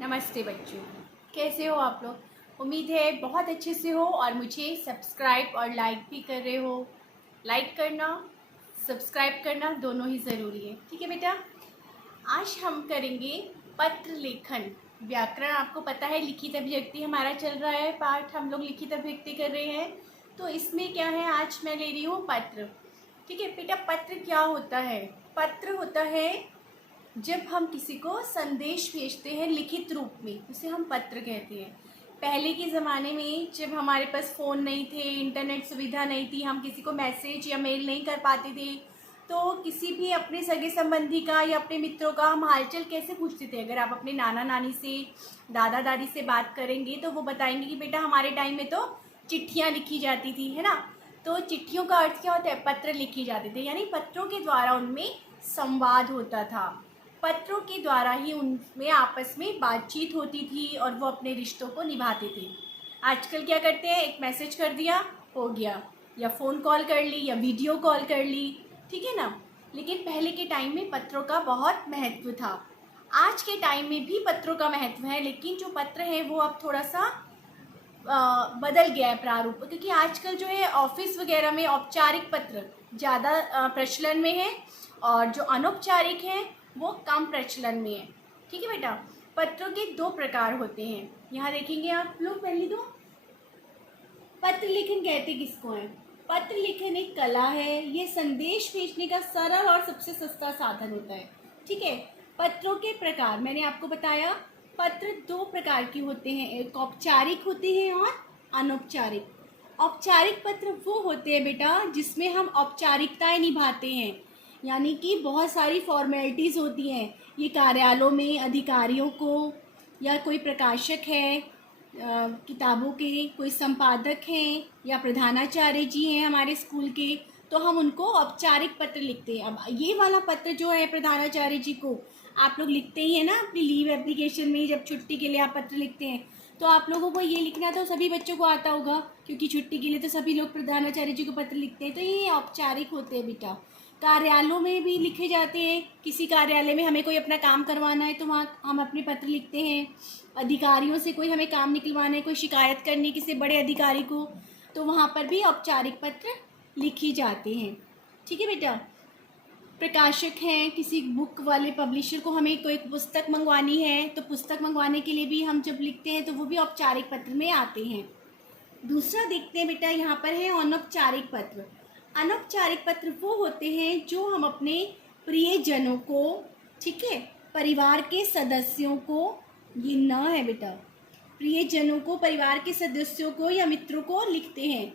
नमस्ते बच्चों, कैसे हो आप लोग। उम्मीद है बहुत अच्छे से हो और मुझे सब्सक्राइब और लाइक भी कर रहे हो। लाइक करना, सब्सक्राइब करना दोनों ही ज़रूरी है। ठीक है बेटा, आज हम करेंगे पत्र लेखन व्याकरण। आपको पता है लिखित अभिव्यक्ति हमारा चल रहा है पाठ, हम लोग लिखित अभिव्यक्ति कर रहे हैं। तो इसमें क्या है, आज मैं ले रही हूँ पत्र। ठीक है बेटा, पत्र क्या होता है। पत्र होता है जब हम किसी को संदेश भेजते हैं लिखित रूप में, उसे हम पत्र कहते हैं। पहले के ज़माने में जब हमारे पास फ़ोन नहीं थे, इंटरनेट सुविधा नहीं थी, हम किसी को मैसेज या मेल नहीं कर पाते थे, तो किसी भी अपने सगे संबंधी का या अपने मित्रों का हम हालचाल कैसे पूछते थे। अगर आप अपने नाना नानी से, दादा दादी से बात करेंगे तो वो बताएंगे कि बेटा हमारे टाइम में तो चिट्ठियाँ लिखी जाती थी, है ना। तो चिट्ठियों का अर्थ क्या होता है, पत्र लिखे जाते थे, यानी पत्रों के द्वारा उनमें संवाद होता था। पत्रों के द्वारा ही उनमें आपस में बातचीत होती थी और वो अपने रिश्तों को निभाते थे। आजकल क्या करते हैं, एक मैसेज कर दिया हो गया, या फ़ोन कॉल कर ली या वीडियो कॉल कर ली, ठीक है ना। लेकिन पहले के टाइम में पत्रों का बहुत महत्व था। आज के टाइम में भी पत्रों का महत्व है, लेकिन जो पत्र है वो अब थोड़ा सा बदल गया है प्रारूप, क्योंकि आजकल जो है ऑफिस वगैरह में औपचारिक पत्र ज़्यादा प्रचलन में है और जो अनौपचारिक हैं वो कम प्रचलन में है। ठीक है बेटा, पत्रों के दो प्रकार होते हैं, यहाँ देखेंगे आप लोग। पहले दो पत्र लेखन कहते किसको हैं। पत्र लेखन एक कला है, ये संदेश भेजने का सरल और सबसे सस्ता साधन होता है। ठीक है, पत्रों के प्रकार मैंने आपको बताया। पत्र दो प्रकार के होते हैं, एक औपचारिक होते हैं और अनौपचारिक। औपचारिक पत्र वो होते हैं बेटा जिसमें हम औपचारिकताएं निभाते हैं, यानी कि बहुत सारी फॉर्मेलिटीज़ होती हैं। ये कार्यालयों में अधिकारियों को, या कोई प्रकाशक है किताबों के, कोई संपादक हैं या प्रधानाचार्य जी हैं हमारे स्कूल के, तो हम उनको औपचारिक पत्र लिखते हैं। अब ये वाला पत्र जो है प्रधानाचार्य जी को आप लोग लिखते ही हैं ना अपनी लीव एप्लीकेशन में, जब छुट्टी के लिए आप पत्र लिखते हैं तो आप लोगों को ये लिखना तो सभी बच्चों को आता होगा, क्योंकि छुट्टी के लिए तो सभी लोग प्रधानाचार्य जी को पत्र लिखते हैं। तो ये औपचारिक होते हैं बेटा। कार्यालयों में भी लिखे जाते हैं, किसी कार्यालय में हमें कोई अपना काम करवाना है तो वहाँ हम अपने पत्र लिखते हैं। अधिकारियों से कोई हमें काम निकलवाना है, कोई शिकायत करनी है किसी बड़े अधिकारी को, तो वहाँ पर भी औपचारिक पत्र लिखे जाते हैं। ठीक है बेटा, प्रकाशक हैं, किसी बुक वाले पब्लिशर को हमें कोई पुस्तक मंगवानी है तो पुस्तक मंगवाने के लिए भी हम जब लिखते हैं तो वो भी औपचारिक पत्र में आते हैं। दूसरा देखते हैं बेटा, यहाँ पर है अनौपचारिक पत्र। अनौपचारिक पत्र वो होते हैं जो हम अपने प्रियजनों को, ठीक है, परिवार के सदस्यों को, ये न है बेटा, प्रियजनों को, परिवार के सदस्यों को या मित्रों को लिखते हैं।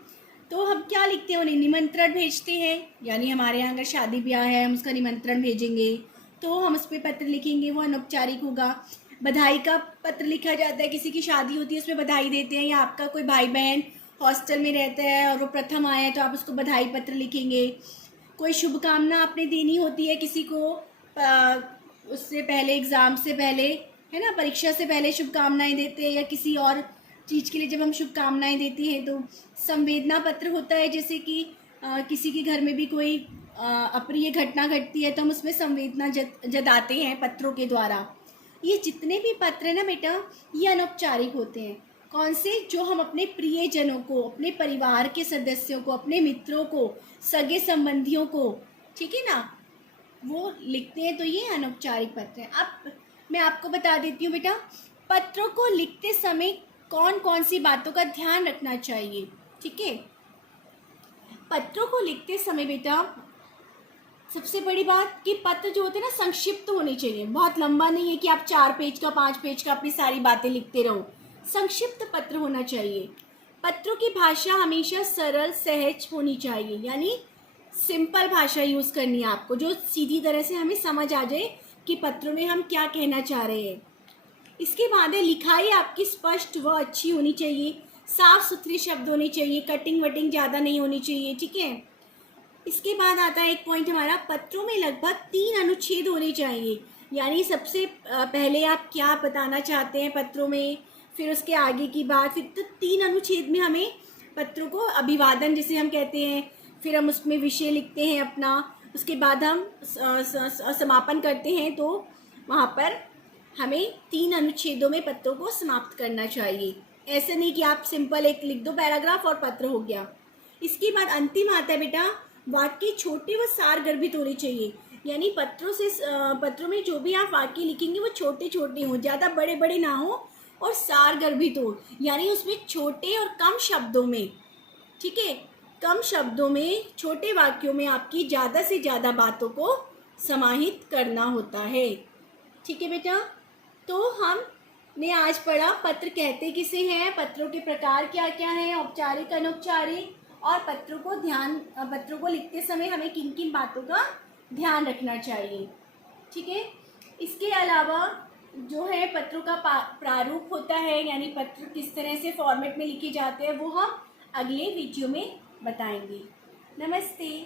तो हम क्या लिखते हैं, उन्हें निमंत्रण भेजते हैं, यानी हमारे यहाँ अगर शादी ब्याह है हम उसका निमंत्रण भेजेंगे तो हम उस पर पत्र लिखेंगे, वो अनौपचारिक होगा। बधाई का पत्र लिखा जाता है, किसी की शादी होती है उसमें बधाई देते हैं, या आपका कोई भाई बहन हॉस्टल में रहता है और वो प्रथम आया है तो आप उसको बधाई पत्र लिखेंगे। कोई शुभकामना आपने देनी होती है किसी को, उससे पहले, एग्ज़ाम से पहले, है ना, परीक्षा से पहले शुभकामनाएं देते हैं, या किसी और चीज़ के लिए जब हम शुभकामनाएं देती हैं तो संवेदना पत्र होता है। जैसे कि किसी के घर में भी कोई अप्रिय घटना घटती है तो हम उसमें संवेदना जताते हैं पत्रों के द्वारा। ये जितने भी पत्र हैं ना बेटा, ये अनौपचारिक होते हैं। कौन से, जो हम अपने प्रियजनों को, अपने परिवार के सदस्यों को, अपने मित्रों को, सगे संबंधियों को, ठीक है ना, वो लिखते हैं, तो ये अनौपचारिक पत्र हैं। अब मैं आपको बता देती हूँ बेटा, पत्रों को लिखते समय कौन कौन सी बातों का ध्यान रखना चाहिए। ठीक है, पत्रों को लिखते समय बेटा सबसे बड़ी बात कि पत्र जो होते हैं ना संक्षिप्त होने चाहिए। बहुत लंबा नहीं है कि आप 4 पेज का, 5 पेज का अपनी सारी बातें लिखते रहो। संक्षिप्त पत्र होना चाहिए। पत्रों की भाषा हमेशा सरल सहज होनी चाहिए, यानी सिंपल भाषा यूज़ करनी है आपको, जो सीधी तरह से हमें समझ आ जाए कि पत्रों में हम क्या कहना चाह रहे हैं। इसके बाद है लिखाई आपकी स्पष्ट व अच्छी होनी चाहिए, साफ सुथरे शब्द होने चाहिए, कटिंग वटिंग ज़्यादा नहीं होनी चाहिए। ठीक है, इसके बाद आता है एक पॉइंट हमारा, पत्रों में लगभग 3 अनुच्छेद होने चाहिए, यानी सबसे पहले आप क्या बताना चाहते हैं पत्रों में, फिर उसके आगे की बात, फिर तो 3 अनुच्छेद में हमें पत्रों को, अभिवादन जिसे हम कहते हैं, फिर हम उसमें विषय लिखते हैं अपना, उसके बाद हम समापन करते हैं तो वहाँ पर हमें 3 अनुच्छेदों में पत्रों को समाप्त करना चाहिए। ऐसे नहीं कि आप सिंपल एक लिख दो पैराग्राफ और पत्र हो गया। इसके बाद अंतिम आता है बेटा, वाक्य छोटे व सार गर्भित होने चाहिए। यानी पत्रों में जो भी आप वाक्य लिखेंगे वो छोटे छोटे हों, ज़्यादा बड़े बड़े ना हो और सार गर्भित हो, यानी उसमें छोटे और कम शब्दों में, ठीक है, कम शब्दों में छोटे वाक्यों में आपकी ज़्यादा से ज़्यादा बातों को समाहित करना होता है। ठीक है बेटा, तो हमने आज पढ़ा पत्र कहते किसे हैं, पत्रों के प्रकार क्या क्या हैं, औपचारिक अनौपचारिक, और पत्रों को लिखते समय हमें किन किन बातों का ध्यान रखना चाहिए। ठीक है, इसके अलावा जो है पत्रों का प्रारूप होता है, यानी पत्र किस तरह से फॉर्मेट में लिखे जाते हैं, वो हम अगले वीडियो में बताएंगे। नमस्ते।